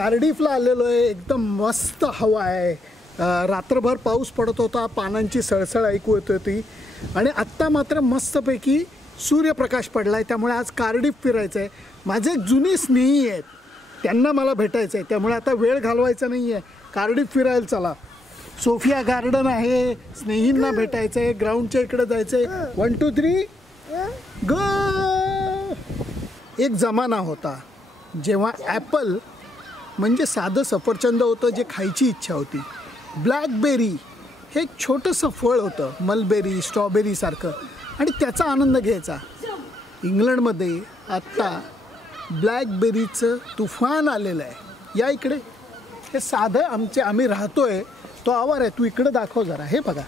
कार्डिफला आलेलो आहे. एकदम मस्त हवा आहे. रात्रभर पाऊस पडत होता, पानांची सळसळ ऐकू येत होती आणि आत्ता मात्र मस्तपैकी सूर्यप्रकाश पडला आहे. त्यामुळे आज कार्डिफ फिरायचं आहे. माझे जुने स्नेही आहेत, त्यांना मला भेटायचं आहे. त्यामुळे आता वेळ घालवायचा नाही आहे, कार्डिफ फिरायला चला. सोफिया गार्डन आहे, स्नेहींना भेटायचं आहे, ग्राउंडच्या इकडे जायचं आहे. 1 2 3 गो. एक जमाना होता जेव्हा ॲपल म्हणजे साधं सफरचंद होतं जे खायची इच्छा होती. ब्लॅकबेरी हे एक छोटंसं फळ होतं, मलबेरी स्ट्रॉबेरीसारखं, आणि त्याचा आनंद घ्यायचा. इंग्लंडमध्ये आत्ता ब्लॅकबेरीचं तुफान आलेलं आहे. या इकडे हे साधं आम्ही राहतो आहे तो आवार आहे. तू इकडे दाखव जरा. हे बघा,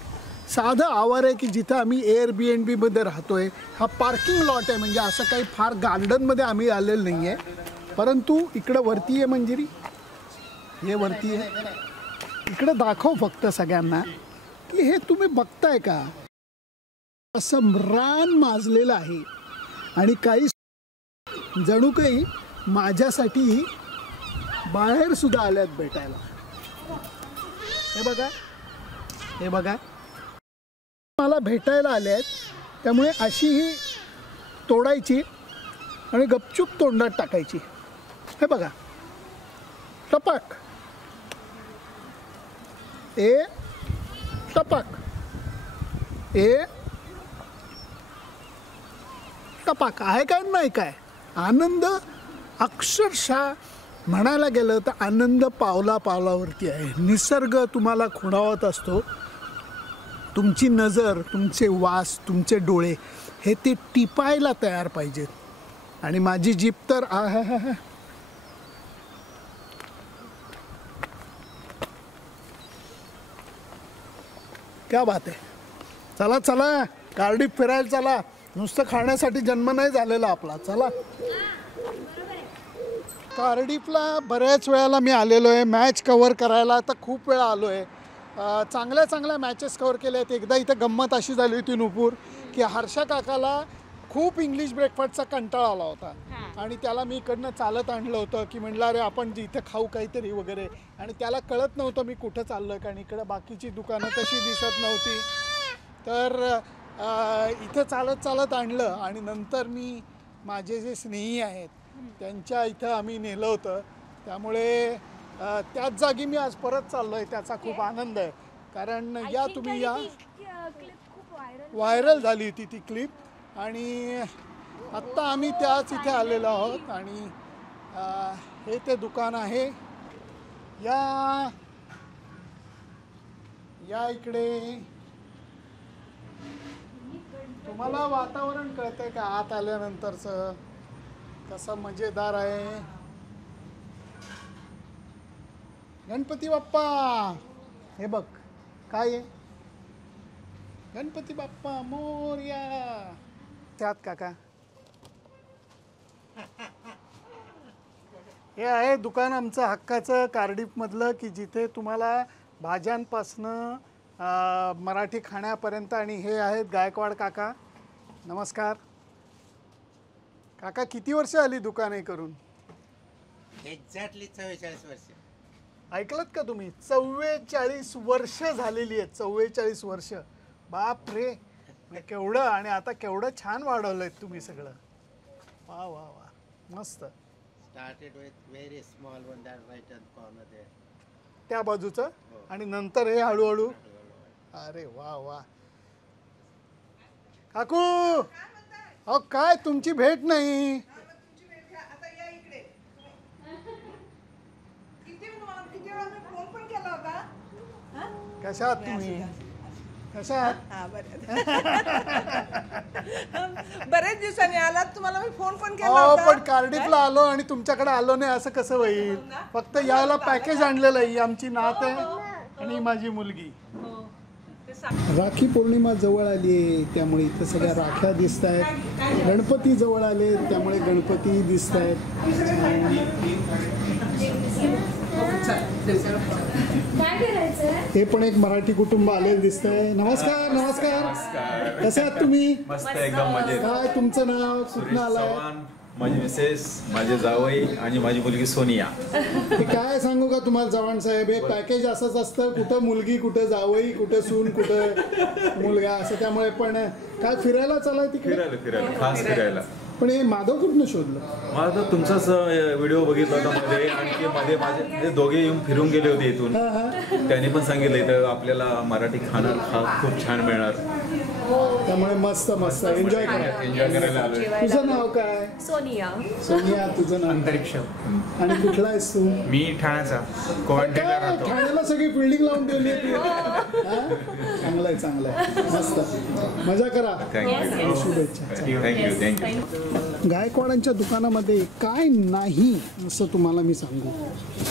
साधं आवार आहे की जिथं आम्ही Airbnb राहतो आहे. हा पार्किंग लॉट आहे, म्हणजे असं काही फार गार्डनमध्ये आम्ही आलेलं नाही आहे. परंतु इकडं वरती आहे मंजिरी, हे वरती आहे. इकडं दाखव फक्त सगळ्यांना की हे तुम्ही बघताय का, असं रान माजलेलं आहे. आणि काही जणू काही माझ्यासाठी बाहेर सुद्धा आल्यात भेटायला. हे बघा, हे बघा, मला भेटायला आले आहेत. त्यामुळे अशी ही तोडायची आणि गपचूप तोंडात टाकायची. हे बघा, टपक, ए टपक, ए टपक. आहे काय नाही काय आनंद. अक्षरशः म्हणायला गेलं तर आनंद पावला पावलावरती आहे. निसर्ग तुम्हाला खुणावत असतो. तुमची नजर, तुमचे वास, तुमचे डोळे हे ते टिपायला तयार पाहिजेत. आणि माझी जीभ तर आहा, क्या बात आहे. चला चला, कार्डिफ फिरायला चला. नुसतं खाण्यासाठी जन्म नाही झालेला आपला. चला. कार्डिफला बऱ्याच वेळेला मी आलेलो आहे मॅच कव्हर करायला. आता खूप वेळा आलो आहे. चांगल्या चांगल्या मॅचेस कव्हर केल्या आहेत. एकदा इथं गंमत अशी झाली होती नुपूर, की हर्षा काकाला खूप इंग्लिश ब्रेकफास्टचा कंटाळा आला होता आणि त्याला मी इकडनं चालत आणलं होतं की म्हटलं अरे आपण इथं खाऊ काहीतरी वगैरे. आणि त्याला कळत नव्हतं मी कुठं चाललो आहे, कारण इकडं बाकीची दुकानं तशी दिसत नव्हती. तर इथं चालत चालत आणलं आणि नंतर मी माझे जे स्नेही आहेत त्यांच्या इथं आम्ही नेलं होतं. त्यामुळे त्याच जागी मी आज परत चाललो आहे. त्याचा खूप आनंद आहे, कारण या तुम्ही या व्हायरल झाली होती ती क्लिप. आणि आत्ता आम्ही त्याच इथे आलेलो आहोत. आणि हे ते दुकान आहे. या इकडे तुम्हाला वातावरण कळतंय का आत आल्यानंतरचं कसं मजेदार आहे. गणपती बाप्पा, हे बघ काय आहे, गणपती बाप्पा मोरया. त्यात काका हे आहे दुकान आमचं हक्काचं कार्डिफमधलं, की जिथे तुम्हाला भाज्यांपासनं मराठी खाण्यापर्यंत. आणि हे आहेत गायकवाड काका. नमस्कार काका. किती वर्ष आली दुकान हे करून? एक्झॅक्टली 44 वर्ष. ऐकलत का तुम्ही? 44 वर्ष झालेली आहेत. 44 वर्ष. बाप रे, केवढं. आणि आता केवढं छान वाढवलंय तुम्ही सगळं. वा वा वा, मस्त. Started with very small one that right hand corner there. त्या बाजूचं आणि नंतर हे हळूहळू. अरे वा वा. काकू, अहो काय तुमची भेट नाही. कशा आहात तुम्ही? कशा आहात? बरेच दिवसांनी आलात. तुम्हाला मी फोन पण केला होता. पण कार्डिफला आलो आणि तुमच्याकडे आलो नाही असं कसं होईल? फक्त यायला पॅकेज आणलेलं आहे. आमची नात आहे आणि माझी मुलगी. राखी पौर्णिमा जवळ आली आहे, त्यामुळे इथं सगळ्या राख्या दिसत आहेत. गणपती जवळ आले त्यामुळे गणपती दिसत आहेत. हे पण एक मराठी कुटुंब आलेलं दिसतंय. नमस्कार. नमस्कार. कसे आहात तुम्ही? मस्त, एकदम मजेत. काय तुमचं नाव? कुठनं आलाय? माझी मिसेस, माझे जावई आणि माझी मुलगी सोनिया. हे काय सांगू का तुम्हाला चव्हाण साहेब, हे पॅकेज असंच असतं, कुठं मुलगी कुठं जावई कुठं सून कुठं मुलगा असं. त्यामुळे पण काय फिरायला चालाय तिकडे? फिरायला खास फिरायला. पण हे माधव कुठनं शोधलं? माझा तुमचाच व्हिडिओ बघितला होता मध्ये, आणखी मध्ये माझे दोघे येऊन फिरून गेले होते इथून. त्यांनी पण सांगितलं इथं आपल्याला मराठी खाणं खूप छान मिळणार. त्यामुळे मस्त मस्त एन्जॉय करायला आलोय. तुझं नाव काय? सोनिया. सोनिया. तुझं नाव? अंतरिक्ष. आणि कुठला आहेस तू? मी ठाण्याचा कोवंटीला काय राहतो. ठाण्याला सगळी बिल्डिंग लावून ठेवली आहे तू. हा? चांगलंय चांगलंय मस्त. मजा करा. थँक्यू शुभेच्छा. थँक्यू. गायकवाडांच्या दुकानामध्ये काय नाही असं तुम्हाला मी सांगू.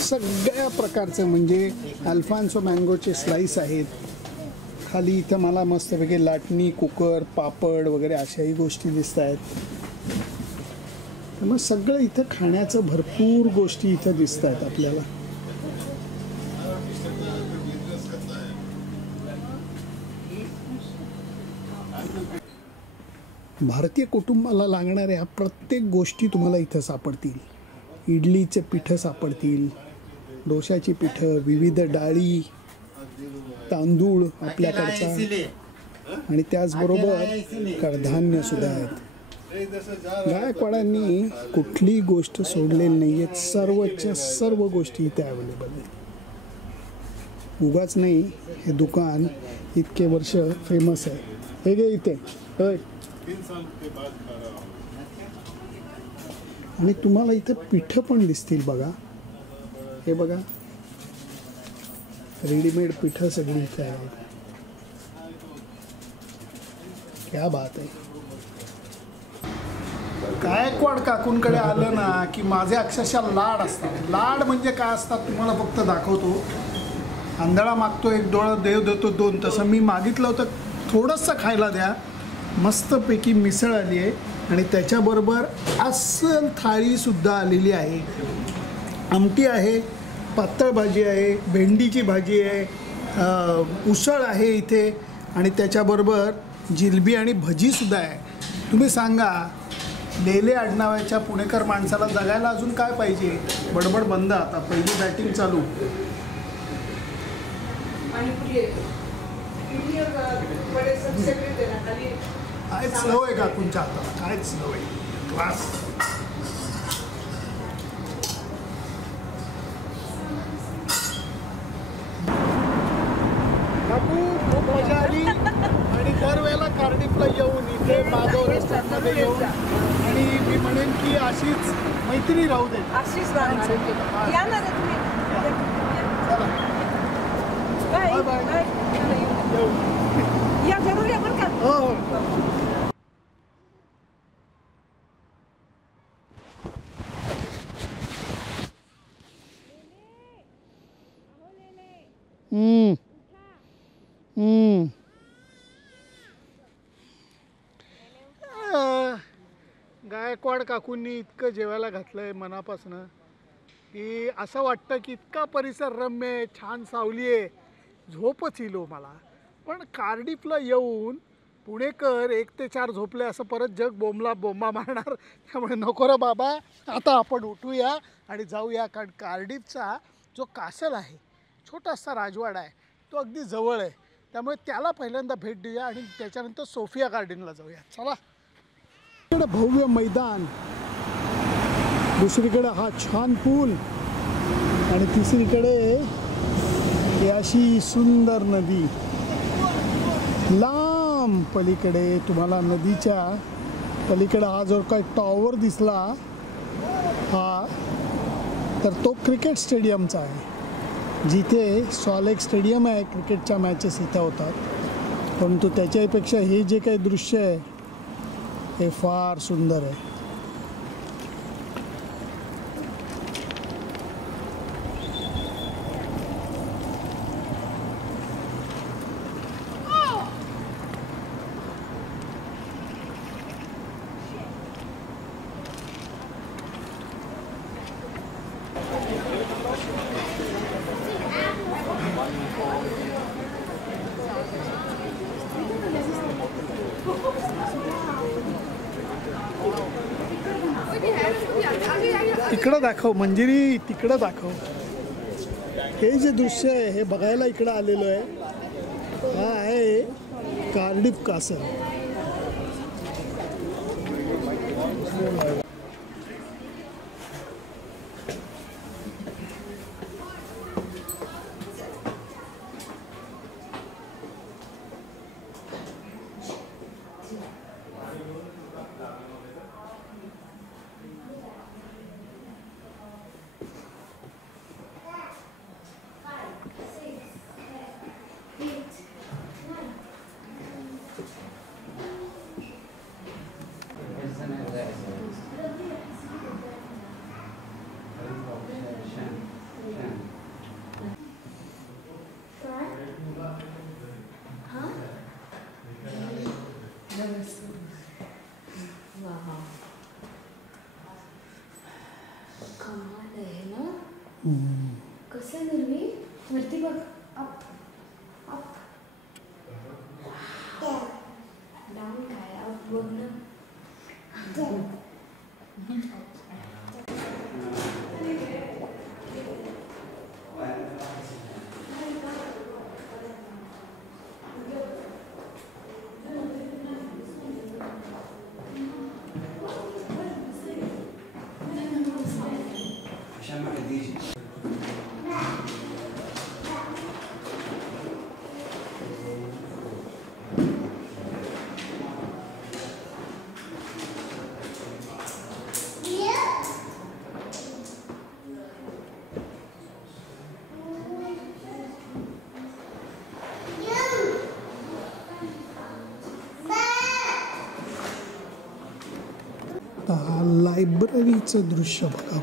सगळ्या प्रकारचं म्हणजे अल्फान्सो मँगोचे स्लाईस आहेत. खाली इथं मला मस्तपैकी लाटणी, कुकर, पापड वगैरे अशाही गोष्टी दिसत आहेत. मग सगळं इथं खाण्याचं भरपूर गोष्टी इथं दिसत आहेत आपल्याला. भारतीय कुटुंबाला लागणाऱ्या प्रत्येक गोष्टी तुम्हाला इथं सापडतील. इडलीचे पिठं सापडतील, डोशाची पिठं, विविध डाळी, तांदूळ आपल्याकडचा, आणि त्याचबरोबर कडधान्य सुद्धा आहेत. गायकवाडांनी कुठली गोष्ट सोडलेली नाही आहेत. सर्वच्या सर्व गोष्टी इथे अवेलेबल आहेत. उगाच नाही हे दुकान इतके वर्ष फेमस आहे. हे गे इथे होय. आणि तुम्हाला इथे पिठं पण दिसतील बघा. हे बघा रेडीमेड पिठं सगळी इथे आहे. क्या बात आहे. गायकवाड काकूंकडे आलं ना की माझे अक्षरशः लाड असतात. लाड म्हणजे काय असतात तुम्हाला फक्त दाखवतो. आंधळा मागतो एक डोळा, देव देतो दोन. तसं मी मागितलं होतं थोडंसं खायला द्या. मस्तपैकी मिसळ आली आहे आणि त्याच्याबरोबर अस्सल थाळीसुद्धा आलेली आहे. आमटी आहे, पातळ भाजी आहे, भेंडीची भाजी आहे, उसळ आहे इथे, आणि त्याच्याबरोबर जिलबी आणि भजीसुद्धा आहे. तुम्ही सांगा लेले आडनावाच्या पुणेकर माणसाला जगायला अजून काय पाहिजे. बडबड बंद. आता पहिली बॅटिंग चालू. काय चव आहे काकूंच्या हाताला, काय चव आहे. क्लास. काकू खूप मजा आली. आणि दरवेळेला कार्डिफला येऊन इथे माधव रेस्टॉरंटमध्ये येऊन, आणि मी म्हणेन की अशीच मैत्री राहू दे. अशीच राहणार. या ना रे तुम्ही. Bye bye. या जरूर या बरं का. हो. गायकवाड काकूंनी इतकं जेवायला घातलंय मनापासनं की असं वाटतं की इतका परिसर रम्य आहे, छान सावली आहे, झोपच येईल मला. पण कार्डिफला येऊन पुणेकर 1 ते 4 झोपले असं परत जग बोंबा मारणार. त्यामुळे नको रे बाबा, आता आपण उठूया आणि जाऊया. कारण कार्डिफचा जो कासल आहे, छोटासा राजवाडा आहे, तो अगदी जवळ आहे. त्यामुळे त्याला पहिल्यांदा भेट देऊया आणि त्याच्यानंतर सोफिया गार्डनला जाऊया. चला. इकडे भव्य मैदान, दुसरीकडे हा छान पूल, आणि तिसरीकडे ही अशी सुंदर नदी. लांब पलीकडे तुम्हाला नदीच्या पलीकडे हा जो काही टॉवर दिसला, हा तर तो क्रिकेट स्टेडियमचा आहे, जिथे सॉलेक स्टेडियम आहे. क्रिकेटच्या मॅचेस इथं होतात. परंतु त्याच्यापेक्षा हे जे काही दृश्य आहे हे फार सुंदर आहे. तिकडं दाखव मंजिरी, तिकडं दाखव. हे जे दृश्य आहे हे बघायला इकडं आलेलो आहे. हा आहे कार्डिफ कासल. कमाल आहे ना. कसं निर्मी वरती बघ. अप अप डाऊन काय अप बघ ना. हा लायब्ररीचं दृश्य बघा.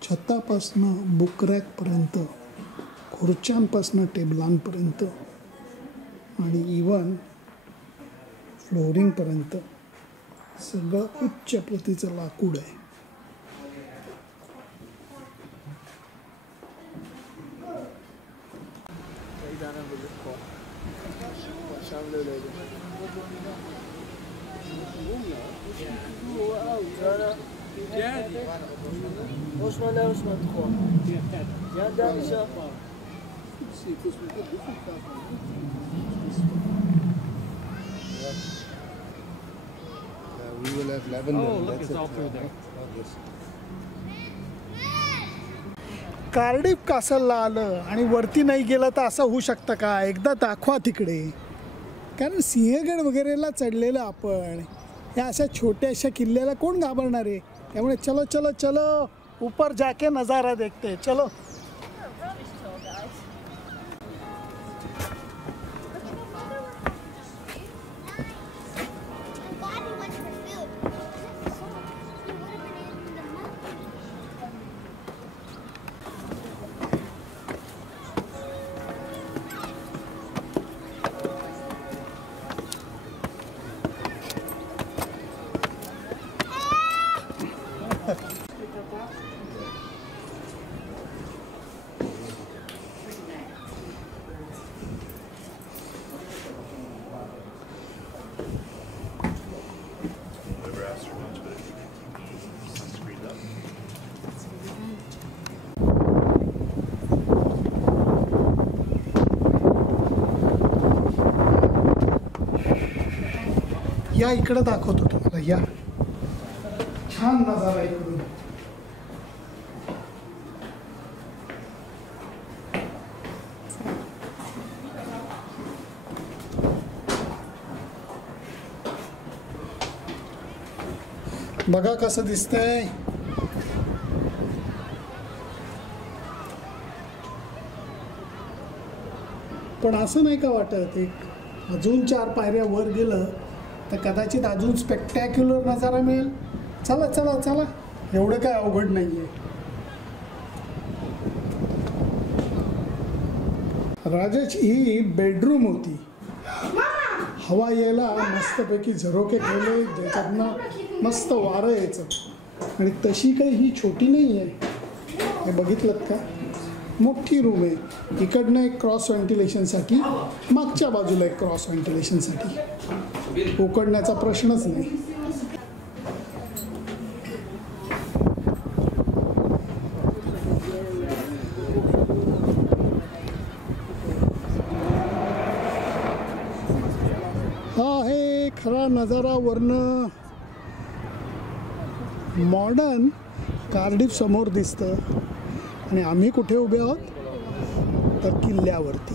किती छतापासनं बुकरॅकपर्यंत, खुर्च्यांपासनं टेबलांपर्यंत आणि इवन फ्लोरिंगपर्यंत सगळं उच्च प्रतीचं लाकूड आहे. We will have lavender. Oh, look, That's it's all it. through there. Oh, yes. Cardiff कासलला आलं आणि वरती नाही गेलं तर असं होऊ शकतं का? एकदा दाखवा तिकडे. कारण सिंहगड वगैरेला चढलेलं आपण, या अशा छोट्याशा किल्ल्याला कोण घाबरणार आहे? त्यामुळे चलो चलो चलो ऊपर जाके नजारा देखते. चलो. या इकडं दाखवतो तुम्हाला. या छान नजारा इकडून. बघा कसं दिसतंय. पण असं नाही का वाटत एक अजून 4 पायऱ्या वर गेलं तर कदाचित अजून स्पेक्टॅक्युलर नजारा मिळेल. चला चला चला, एवढं काय अवघड नाही आहे. राजाची ही बेडरूम होती. हवा यायला मस्तपैकी झरोके ठेवले ज्याच्यातनं मस्त वारं यायचं. आणि तशी काही ही छोटी नाही आहे. हे बघितलं का, मोठी रूम आहे. इकडनं एक क्रॉस व्हेंटिलेशनसाठी, मागच्या बाजूला एक क्रॉस व्हेंटिलेशनसाठी. उकडण्याचा प्रश्नच नाही. हा आहे खरा नजारा वरनं. मॉडर्न कार्डिफ समोर दिसतं आणि आम्ही कुठे उभे आहोत तर किल्ल्यावरती.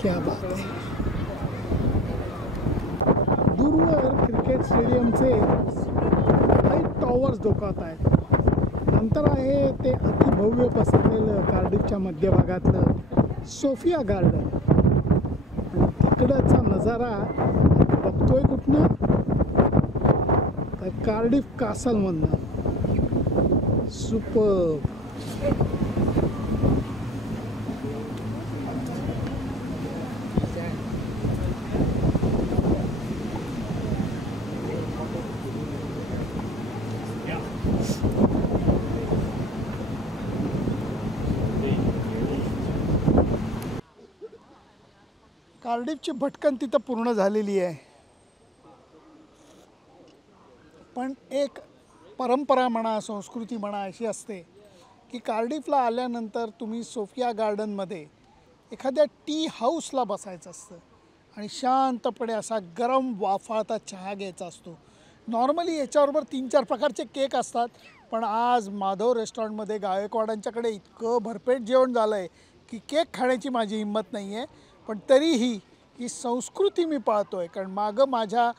क्या बात आहे. दूरवर क्रिकेट स्टेडियमचे काही टॉवर्स डोकावत आहेत. नंतर आहे ते अतिभव्य पसरलेलं कार्डिफच्या मध्यभागातलं सोफिया गार्डन. तिकडचा नजारा बघतोय कुठनं तर कार्डिफ कासलमधनं. सुपर. कार्डिफची भटकन तिथं पूर्ण झालेली आहे. पण एक परंपरा म्हणा, संस्कृती म्हणा अशी असते की कार्डिफला आल्यानंतर तुम्ही सोफिया गार्डनमध्ये एखाद्या टी हाऊसला बसायचं असतं आणि शांतपणे असा गरम वाफाळता चहा घ्यायचा असतो. नॉर्मली याच्याबरोबर 3-4 प्रकारचे केक असतात. पण आज माधव रेस्टॉरंटमध्ये गायकवाडांच्याकडे इतकं भरपेट जेवण झालं आहे की केक खाण्याची माझी हिंमत नाही आहे. पण तरीही ही संस्कृती मी पाळतो आहे. कारण मागं माझ्या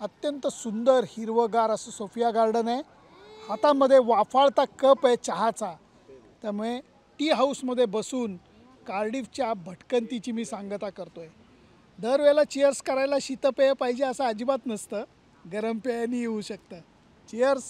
अत्यंत सुंदर हिरवंगार असं सोफिया गार्डन आहे. हातामध्ये वाफाळता कप आहे चहाचा. त्यामुळे टी हाऊसमध्ये बसून कार्डिफच्या भटकंतीची मी सांगता करतो आहे. दरवेळेला चिअर्स करायला शीतपेय पाहिजे असं अजिबात नसतं. गरम पेयाने येऊ शकतं. चिअर्स.